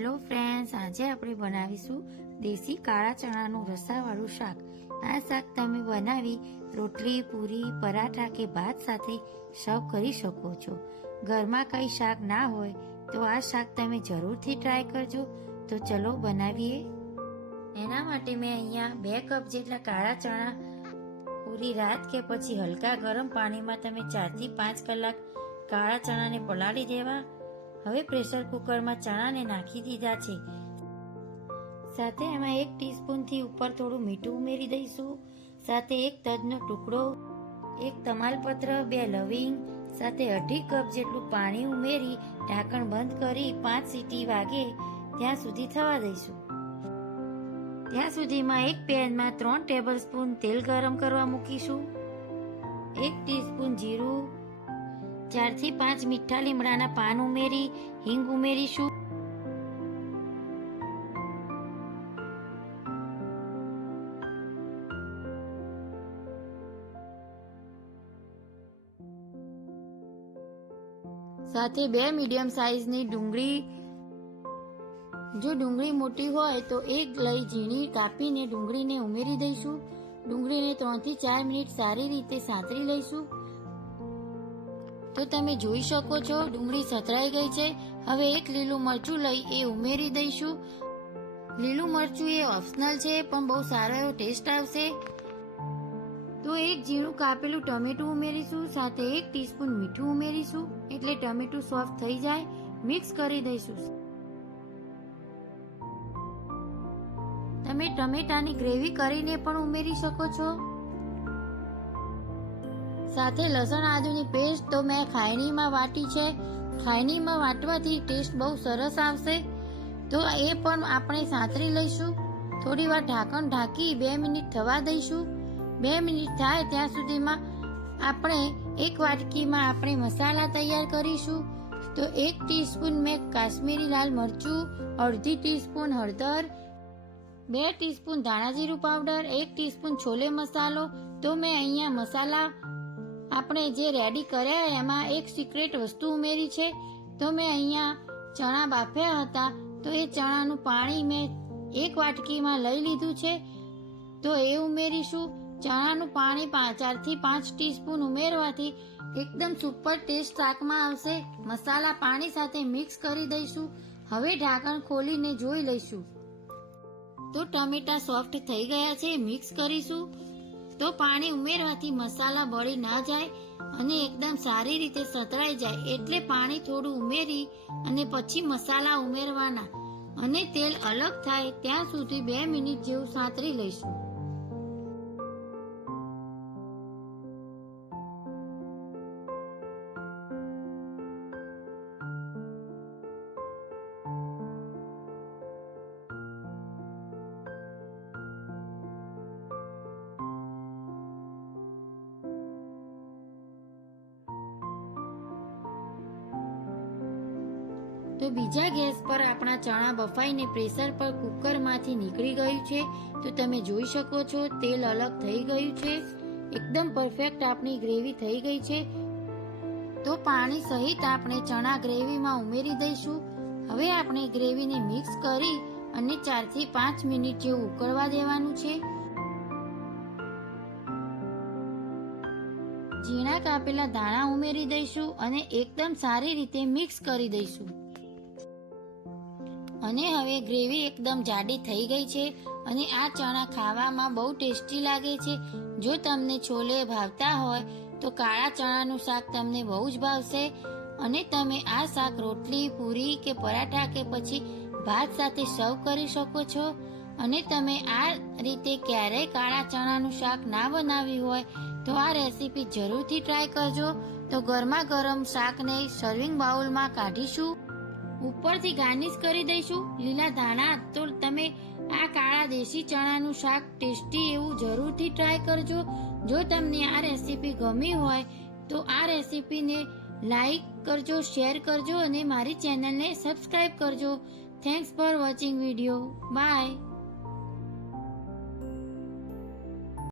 Hello friends આજે આપણે બનાવીશું દેશી કાળા ચણાનું રસાવાળું શાક. આ શાક તમે બનાવી રોટલી, પૂરી, પરાઠા કે ભાત સાથે સર્વ કરી શકો છો. ઘરમાં કંઈ શાક ના હોય તો આ શાક તમે જરૂરથી ટ્રાય કરજો. તો ચલો બનાવીએ. એના માટે મેં અહીંયા બે કપ જેટલા કાળા ચણા પૂરી રાત કે પછી હલકા ગરમ પાણીમાં તમે ચારથી પાંચ કલાક કાળા ચણાને પલાળી દેવા. હવે પ્રેશર કુકરમાં ચણાને નાખી દીધા છે. સાથે એમાં એક ટીસ્પૂનથી ઉપર થોડું મીઠું ઉમેરી દઈશું. સાથે એક તજનો ટુકડો, એક તમાલપત્ર, બે લવિંગ, સાથે અઢી કપ જેટલું પાણી ઉમેરી ઢાંકણ બંધ કરી પાંચ સીટી વાગે ત્યાં સુધી થવા દઈશું. ત્યાં સુધીમાં એક પેનમાં ત્રણ ટેબલ સ્પૂન તેલ ગરમ કરવા મૂકીશું. એક ટીસ્પૂન જીરું ચારથી પાંચ મીઠા લીમડાના પાન ઉમેરી, હિંગ ઉમેરીશું. સાથે બે મીડિયમ સાઈઝની ડુંગળી. જો ડુંગળી મોટી હોય તો એક લઈ ઝીણી કાપીને ડુંગળીને ઉમેરી દઈશું. ડુંગળીને ત્રણથી ચાર મિનિટ સારી રીતે સાંતરી લઈશું. તો તમે જોઈ શકો છો, ડુંગળી સતરાઈ ગઈ છે. હવે એક લીલું મરચું લઈ એ ઉમેરી દઈશું. લીલું મરચું એ ઓપ્શનલ છે, પણ બહુ સારો એવો ટેસ્ટ આવશે. તો એક ઝીણું કાપેલું ટમેટું ઉમેરીશું, સાથે એક ટીસ્પૂન મીઠું ઉમેરીશું, એટલે ટમેટું સોફ્ટ થઈ જાય. મિક્સ કરી દઈશું. તમે ટમેટાની ગ્રેવી કરીને પણ ઉમેરી શકો છો. સાથે લસણ આદુની પેસ્ટ તો મેં ખાયણીમાં વાટી છે. ખાયણીમાં વાટવાથી ટેસ્ટ બહુ સરસ આવશે. તો એ પણ આપણે સાંતરી લઈશું. થોડી વાર ઢાંકણ ઢાંકી બે મિનિટ થવા દઈશું. બે મિનિટ થાય ત્યાં સુધીમાં આપણે એક વાટકીમાં આપણે મસાલા તૈયાર કરીશું. તો એક ટીસ્પૂન મેં કાશ્મીરી લાલ મરચું, અડધી ટીસ્પૂન હળદર, બે ટીસ્પૂન ધાણા જીરું પાવડર, એક ટીસ્પૂન છોલે મસાલો. તો મેં અહીંયા મસાલા આપણે જે રેડી કર્યા એમાં એક સિક્રેટ વસ્તુ ઉમેરી છે. તો મેં અહીંયા ચણા બાફ્યા હતા. તો એ ચણાનું પાણી મેં એક વાટકીમાં લઈ લીધું છે. તો એ ઉમેરીશું. ચણાનું પાણી ચારથી પાંચ ટીસ્પૂન ઉમેરવાથી એકદમ સુપર ટેસ્ટ શાકમાં આવશે. મસાલા પાણી સાથે મિક્સ કરી દઈશું. હવે ઢાંકણ ખોલીને જોઈ લઈશું. તો ટમેટા સોફ્ટ થઈ ગયા છે. મિક્સ કરીશું. તો પાણી ઉમેરવાથી મસાલા બળી ના જાય અને એકદમ સારી રીતે સતરાઈ જાય એટલે પાણી થોડું ઉમેરી અને પછી મસાલા ઉમેરવાના. અને તેલ અલગ થાય ત્યાં સુધી બે મિનિટ જેવું સાંતરી લઈશું. તો બીજા ગેસ પર આપણા ચણા બફાઈને પ્રેશર પર કુકરમાંથી નીકળી ગયું છે. તો તમે જોઈ શકો છો, તેલ અલગ થઈ ગયું છે. એકદમ પરફેક્ટ આપણી ગ્રેવી થઈ ગઈ છે. તો પાણી સહિત આપણે ચણા ગ્રેવીમાં ઉમેરી દઈશું. હવે આપણે ગ્રેવીને મિક્સ કરી અને ચારથી પાંચ મિનિટ જેવું ઉકળવા દેવાનું છે. ઝીણા કાપેલા ધાણા ઉમેરી દઈશું અને એકદમ સારી રીતે મિક્સ કરી દઈશું. અને હવે ગ્રેવી એકદમ જાડી થઈ ગઈ છે અને આ ચણા ખાવામાં બહુ ટેસ્ટી લાગે છે. જો તમને છોલે ભાવતા હોય તો કાળા ચણાનું શાક તમને બહુ જ ભાવશે. અને તમે આ શાક રોટલી, પૂરી કે પરાઠા કે પછી ભાત સાથે સર્વ કરી શકો છો. અને તમે આ રીતે ક્યારેય કાળા ચણાનું શાક ના બનાવ્યું હોય તો આ રેસીપી જરૂરથી ટ્રાય કરજો. તો ગરમા ગરમ શાકને સર્વિંગ બાઉલમાં કાઢીશું. ઉપરથી ગાર્નિશ કરી દઈશું. લીલા ધાણા તો તમે આ કાળા દેશી ચણાનું શાક ટેસ્ટી એવું જરૂરથી ટ્રાય કરજો. જો તમને આ રેસીપી ગમી હોય, તો આ રેસીપીને લાઈક કરજો શેર કરજો અને મારી ચેનલને સબસ્ક્રાઈબ કરજો. Thanks for watching video bye